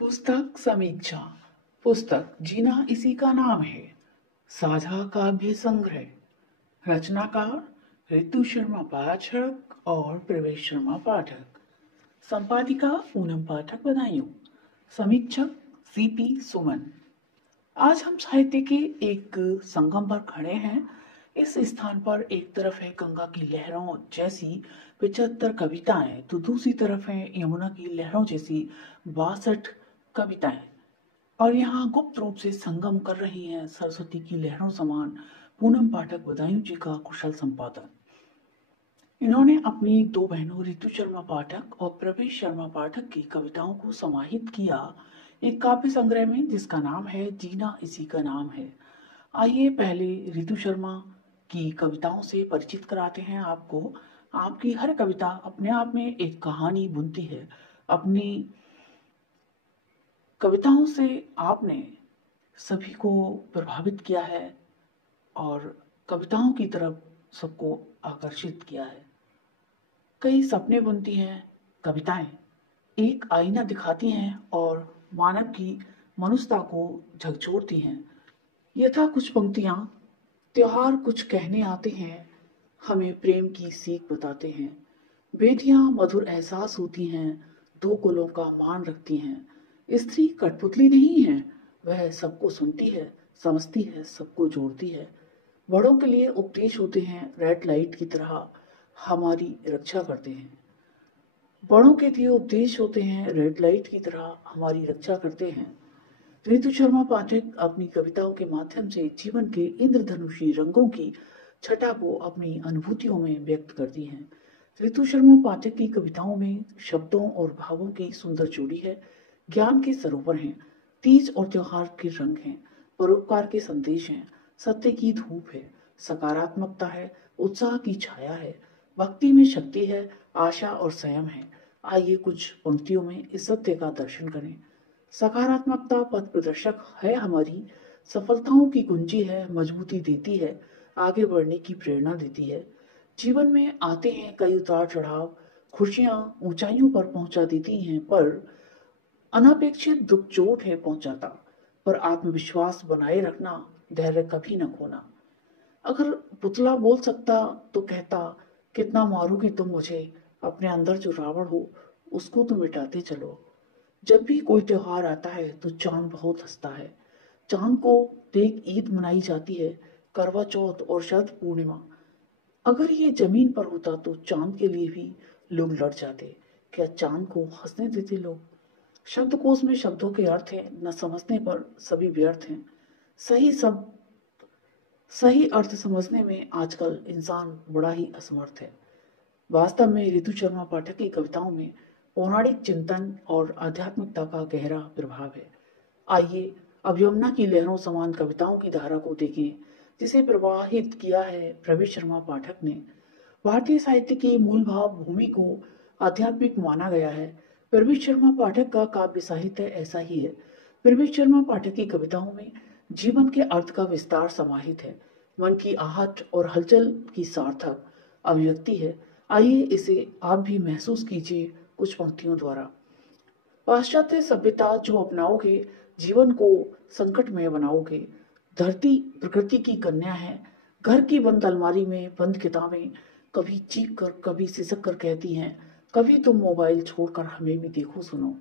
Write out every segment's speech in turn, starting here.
पुस्तक समीक्षा। पुस्तक जीना इसी का नाम है। साझा काव्य संग्रह। रचनाकार ऋतु शर्मा पाठक और प्रवेश शर्मा पाठक। संपादिका पूनम पाठक बदायूं। समीक्षक सीपी सुमन। आज हम साहित्य के एक संगम पर खड़े हैं। इस स्थान पर एक तरफ है गंगा की लहरों जैसी 75 कविताएं, तो दूसरी तरफ है यमुना की लहरों जैसी 62 कविताएं। और यहाँ गुप्त रूप से संगम कर रही हैं सरस्वती की लहरों समान पूनम पाठक बदायूं जी का कुशल संपादन। इन्होंने अपनी दो बहनों ऋतु शर्मा पाठक और प्रवेश शर्मा पाठक की कविताओं को समाहित किया एक काव्य संग्रह में, जिसका नाम है जीना इसी का नाम है। आइए पहले ऋतु शर्मा की कविताओं से परिचित कराते हैं आपको। आपकी हर कविता अपने आप में एक कहानी बुनती है। अपनी कविताओं से आपने सभी को प्रभावित किया है और कविताओं की तरफ सबको आकर्षित किया है। कई सपने बुनती हैं कविताएं, एक आईना दिखाती हैं और मानव की मनुष्यता को झकझोरती हैं। यथा कुछ पंक्तियां, त्योहार कुछ कहने आते हैं, हमें प्रेम की सीख बताते हैं। बेटियां मधुर एहसास होती हैं, दो कुलों का मान रखती हैं। स्त्री कठपुतली नहीं है, वह सबको सुनती है, समझती है, सबको जोड़ती है। बड़ों के लिए उपदेश होते हैं, रेड लाइट की तरह हमारी रक्षा करते हैं। बड़ों के लिए उपदेश होते हैं, रेड लाइट की तरह हमारी रक्षा करते हैं। ऋतु शर्मा पाठक अपनी कविताओं के माध्यम से जीवन के इंद्रधनुषी रंगों की छटा को अपनी अनुभूतियों में व्यक्त करती हैं। ऋतु शर्मा पाठक की कविताओं में शब्दों और भावों की सुंदर जोड़ी है। ज्ञान के सरोवर हैं, तीज और त्योहार के रंग हैं, परोपकार के संदेश हैं, सत्य की धूप है, सकारात्मकता है, उत्साह की छाया है, भक्ति में शक्ति है, आशा और संयम है। आइए कुछ पंक्तियों में इस सत्य का दर्शन करें। सकारात्मकता पथ प्रदर्शक है हमारी, सफलताओं की कुंजी है, मजबूती देती है, आगे बढ़ने की प्रेरणा देती है। जीवन में आते हैं कई उतार चढ़ाव, खुशियां ऊंचाइयों पर पहुंचा देती हैं, पर अनपेक्षित दुख चोट है पहुंचाता। पर आत्मविश्वास बनाए रखना, धैर्य कभी न खोना। अगर पुतला बोल सकता तो कहता, कितना मारोगे तुम मुझे, अपने अंदर जो रावण हो उसको तो मिटाते चलो। जब भी कोई त्योहार आता है तो चांद बहुत हंसता है। चांद को देख ईद मनाई जाती है, करवा चौथ और शरद पूर्णिमा। अगर ये जमीन पर होता तो चांद के लिए भी लोग लड़ जाते। क्या चांद को हंसने देते लोग? शब्दकोश में शब्दों के अर्थ हैं, न समझने पर सभी व्यर्थ हैं। सही सब सही अर्थ समझने में आजकल इंसान बड़ा ही असमर्थ है। वास्तव में ऋतु शर्मा पाठक की कविताओं में पौराणिक चिंतन और आध्यात्मिकता का गहरा प्रभाव है। आइए अब यमुना की लहरों समान कविताओं की धारा को देखें, जिसे प्रवाहित किया है प्रवेश शर्मा पाठक ने। भारतीय साहित्य की मूल भाव भूमि को आध्यात्मिक माना गया है। प्रवेश शर्मा पाठक का काव्य साहित्य ऐसा ही है। प्रवेश शर्मा पाठक की कविताओं में जीवन के अर्थ का विस्तार समाहित है, मन की आहट और हलचल की सार्थक अभिव्यक्ति है। आइए इसे आप भी महसूस कीजिए कुछ पंक्तियों द्वारा। पाश्चात्य सभ्यता जो अपनाओगे, जीवन को संकटमय बनाओगे। धरती प्रकृति की कन्या है, घर की बंद अलमारी में बंद किताबें कभी चीख कर कभी सिसक कर कहती हैं, कभी तुम मोबाइल छोड़कर हमें भी देखो सुनो।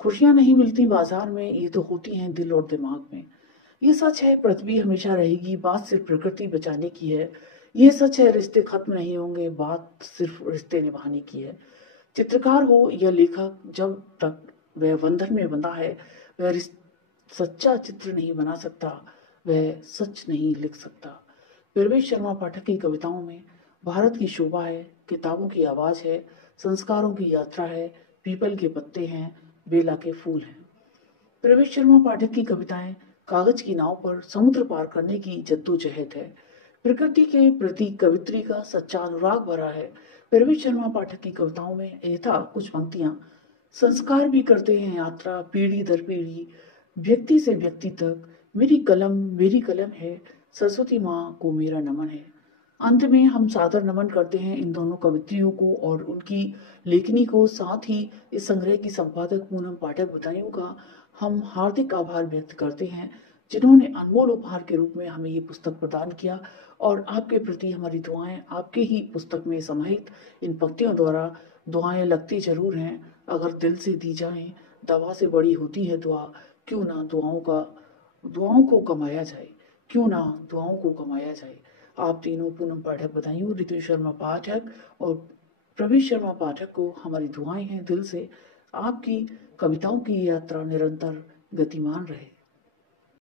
खुशियां नहीं मिलती बाजार में, ये तो होती हैं दिल और दिमाग में। ये सच है पृथ्वी हमेशा रहेगी, बात सिर्फ प्रकृति बचाने की है। ये सच है रिश्ते खत्म नहीं होंगे, बात सिर्फ रिश्ते निभाने की है। चित्रकार हो या लेखक, जब तक वह बंधन में बंधा है, वह सच्चा चित्र नहीं बना सकता, वह सच नहीं लिख सकता। प्रवेश शर्मा पाठक की कविताओं में भारत की शोभा है, किताबों की आवाज है, संस्कारों की यात्रा है, पीपल के पत्ते हैं, बेला के फूल हैं। प्रवेश शर्मा पाठक की कविताएं कागज की नाव पर समुद्र पार करने की जद्दोजहद है। प्रकृति के प्रति कवित्री का सच्चा अनुराग भरा है। प्रवेश शर्मा पाठक की कविताओं में यथा कुछ पंक्तियां, संस्कार भी करते हैं यात्रा पीढ़ी दर पीढ़ी, व्यक्ति से व्यक्ति तक। मेरी कलम है, सरस्वती माँ को मेरा नमन है। अंत में हम सादर नमन करते हैं इन दोनों कवित्रियों को और उनकी लेखनी को। साथ ही इस संग्रह की संपादक पूनम पाठक बदायूं का हम हार्दिक आभार व्यक्त करते हैं, जिन्होंने अनमोल उपहार के रूप में हमें ये पुस्तक प्रदान किया। और आपके प्रति हमारी दुआएं आपके ही पुस्तक में समाहित इन पंक्तियों द्वारा दुआएं लगती जरूर हैं। अगर दिल से दी जाएं, दवा से बड़ी होती है दुआ। क्यों ना दुआओं को कमाया जाए, क्यों ना दुआओं को कमाया जाए। आप तीनों पूनम पाठक बदायूं, ऋतु शर्मा पाठक और प्रवेश शर्मा पाठक को हमारी दुआएं हैं दिल से। आपकी कविताओं की यात्रा निरंतर गतिमान रहे।